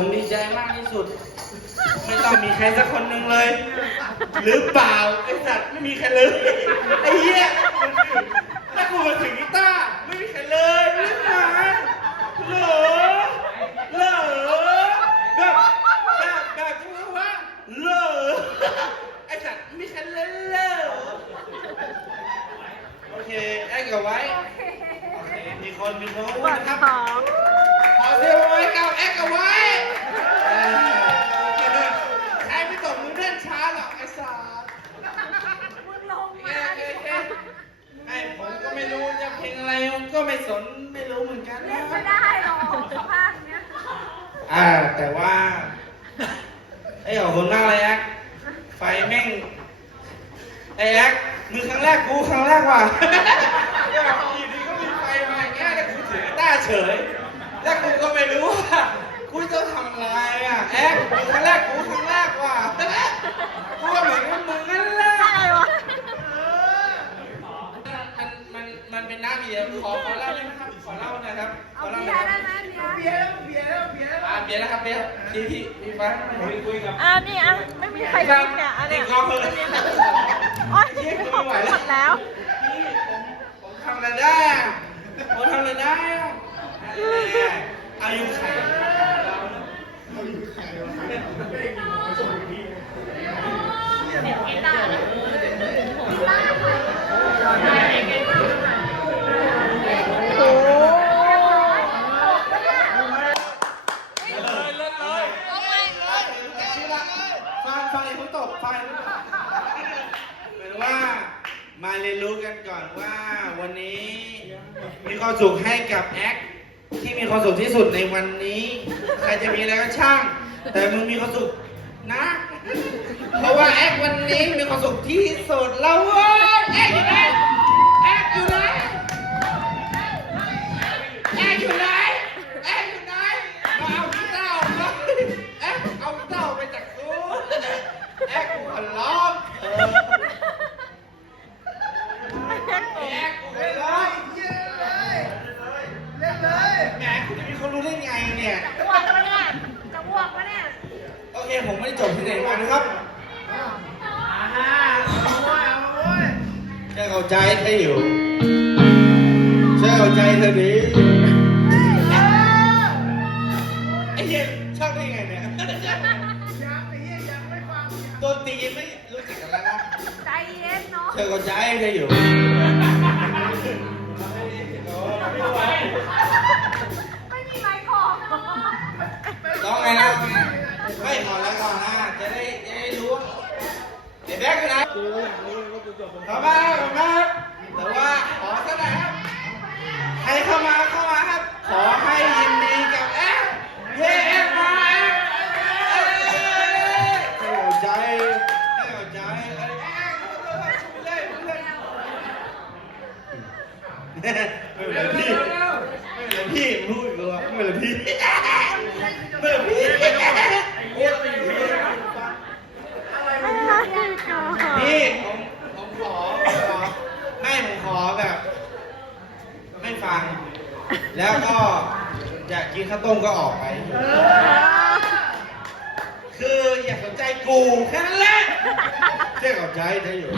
ผมดีใจมากที่สุด ไม่ต้องมีใครสักคนหนึ่งเลย หรือเปล่าไอ้สัตว์ไม่มีใครเลยไอ้เหี้ยถ้ากูมาถึงกีตาร์ไม่มีใครเลยไม่มาเหรอเหรอแบบแบบแบบจะพูดว่าเหรอไอ้สัตว์ไม่มีใครเลยโอเคไอ้กับไว้โอเคมีคนมีคนว่าครับ เบียนะครับเบียร์พี่พี่พี่ฟ้าคุยคุยกับอ่านี่อะไม่มีใครกินเนี่ยอันเนี้ยโอ๊ยไม่ขอเคุณหมดแล้วพี่ผมผมทำอะไรได้ผมทำอะไรได้อายุไขอายุไขเสียงกีตาร์นะกีตาร์ สุขให้กับแอคที่มีความสุขที่สุดในวันนี้ ใครจะมีอะไรก็ช่าง แต่มึงมีความสุขนะ เพราะว่าแอควันนี้มีความสุขที่สุดแล้วเว้ยแอคอยู่ไหนแอคอยู่ไหนแอคอยู่ไหนแอคอยู่ไหนมาเอากีตาร์ออกมาแอคเอากีตาร์ออกไปจากกูแอคกูขอร้อ เนี่ย จะอ้วกปะเนี่ยจะอ้วกปะเนี่ยโอเค ผมไม่ได้จบที่ไหนมานะครับแค่เข้าใจแค่อยู่แค่เข้าใจเธอดีไอ้เหี้ยชอบได้ไงเนี่ยตัวตีไม่รู้จักกันแล้วนะใจเย็นเนาะเธอเข้าใจแค่อยู่ บ๊ก ข้าวต้มก็ออกไป คืออย่าสนใจกูแค่นั้นแหละเจ๊กับใจได้อยู่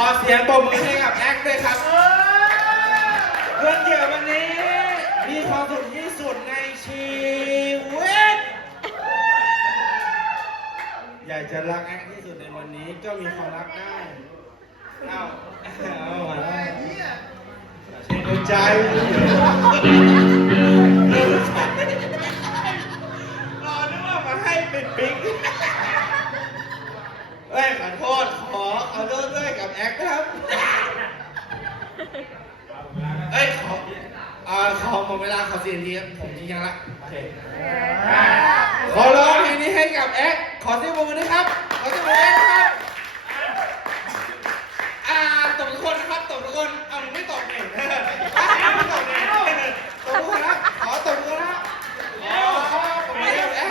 อเสียงปรบมือให้กับแอ๊กด้วยครับเพื่อนเกี่ยววันนี้มีความสุขที่สุดในชีวิต อยากจะรักแอ๊กที่สุดในวันนี้ก็มีความรักได้ เอาเอามาแล้วเชื่อใจรอนึกว่ามาให้เป็นปิ๊ก เฮ้ยขอโทษขอขอโทษด้วยกับแอ๊กครับเอ้ยขออ่าขอหมดเวลาขอสี่นาทีครับผมจริงจังละโอเคขอร้องเพลงนี้ให้กับแอ๊กขอเสียงปรบมือด้วยครับขอเสียงปรบมือด้วยนะครับอ่าตบทุกคนนะครับตบทุกคนเอาหนูไม่ตบเนี่ยไม่ตบเนี่ยตบทุกคนนะขอตบทุกคนนะขอตบมือให้กับแอ๊ก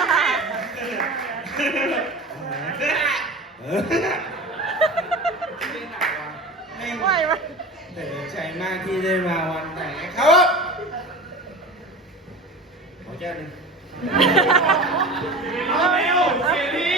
ไม่ไหวไหมเสียใจมากที่ได้มาวันแต่งนะครับขอแก้หนึ่งเอาเร็วเสียที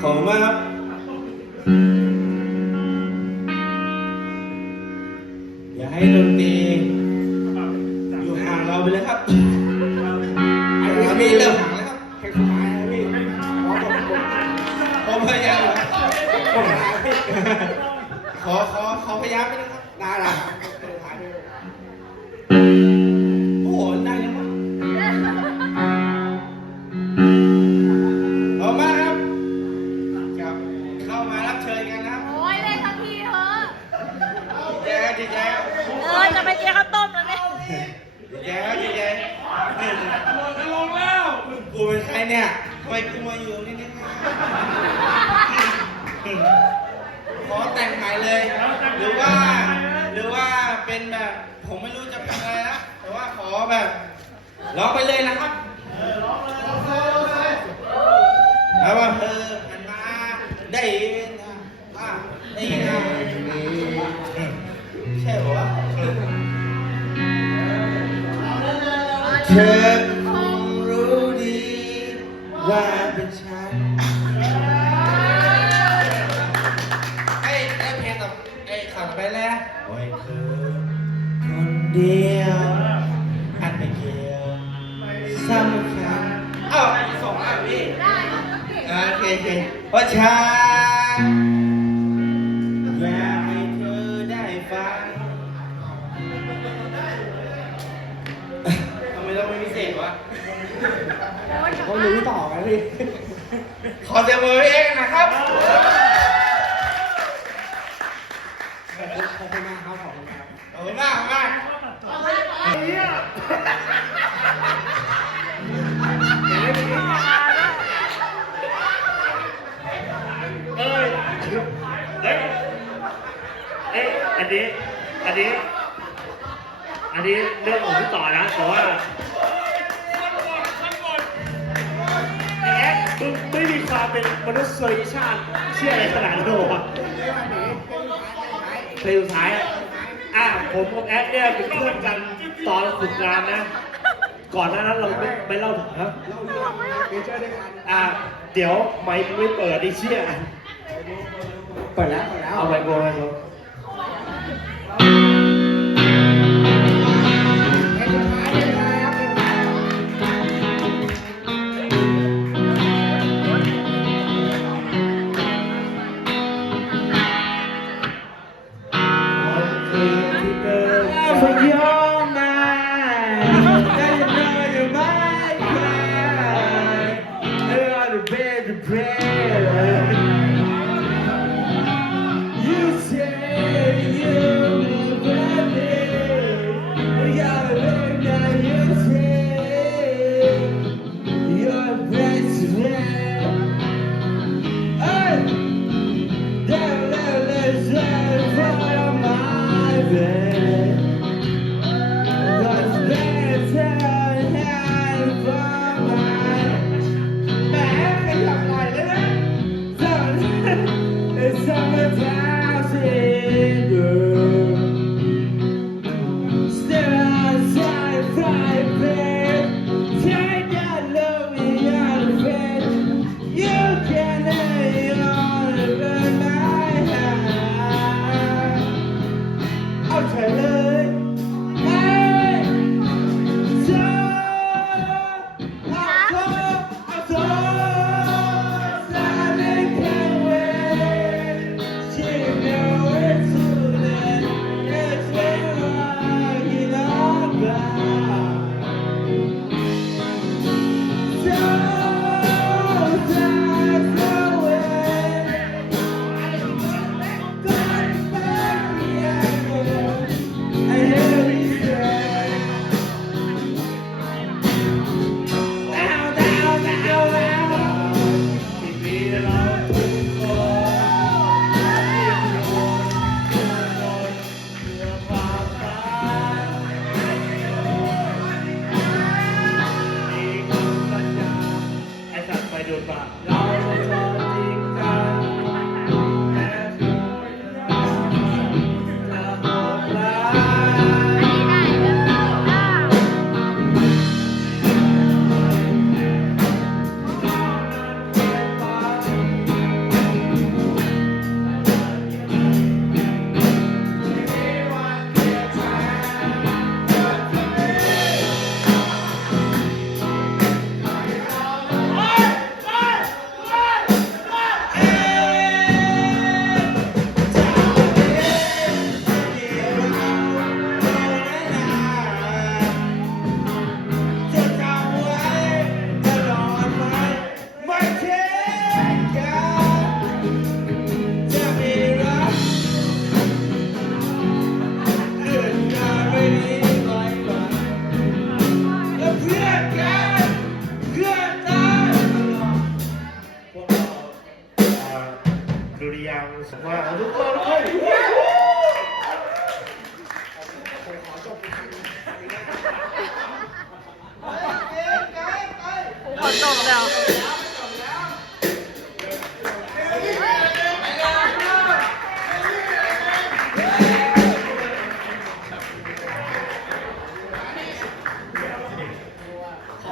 ขอบคุณมากครับ อย่าให้ดน เนี่ยทำไมกูมาอยู่นี่เนี่ยขอแต่งใหม่เลย หรือว่า หรือว่าเป็นแบบ ผมไม่รู้จะเป็นอะไรนะแต่ว่าขอแบบร้องไปเลยนะครับแล้วว่าเธอหันมาได้ยินนะว่าได้ยินนะใช่หรอเธอ อันนี้ อันนี้เรื่องของพี่ต่อนะแต่ว่าแอ๊ะมึงไม่มีความเป็นมนุษยชาติเชื่ออะไรขนาดนั้นหรอวะเพลงสุดท้ายอะอะผมกับแอดเนี่ยเป็นเพื่อนกันตอนฝึกงานนะ ก่อนหน้านั้นเราไม่ไม่เล่าถึงครับอะเดี๋ยวไม่ไม่เปิดไอ้เชี่ยเปิดแล้วเปิดแล้วเอาไปโบไปโบ เ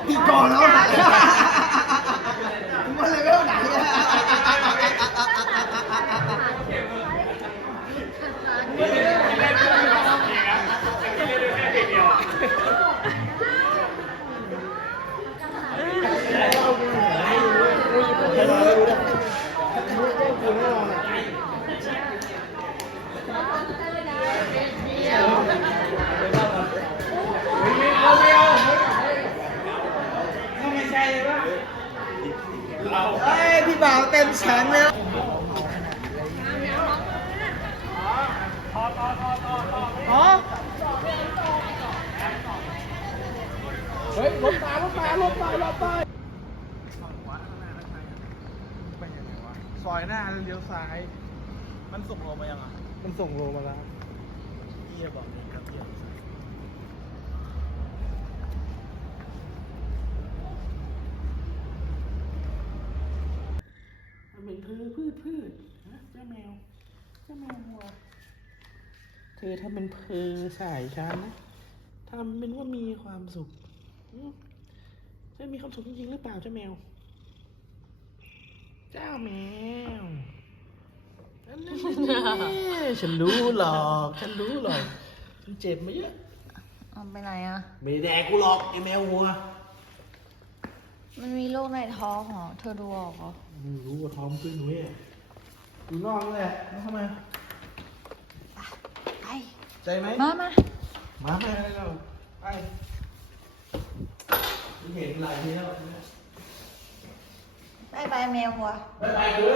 พี่ก่อนแล้วไหนมึงว่าเลเวลไหนอะ ก็ไม่ใช่เลยว่า เฮ้ยพี่บ่าวเต็มแสงแล้ว ซอยหน้าแล้วเลี้ยวซ้าย มันส่งโลมายังอะมันส่งโลมาแล้วเฮียบอกมีกระเทียมมันเป็นพืชพืชพืชนะเจ้าแมว เจ้าแมววัว เธอถ้าเป็นเพอสายฉันนะทำเป็นว่ามีความสุข อืมเธอมีความสุขจริงๆหรือเปล่าเจ้าแมว เจ้าแมวอันนั้นฉันรู้หรอกฉันรู้หรอกฉันเจ็บมาเยอะเอาไปไหนอะไม่ได้แดกกูหรอกไอแมววัวมันมีลูกในท้องเหรอ เธอดูออกเหรอรู้ว่าท้องขึ้นเว้ยอยู่นอกนั่นแหละแล้วทำไมไป ใจไหมมามามาไปเลยเราไป เห็นหลายทีแล้ว ไปไปแมววัว ไปไปดู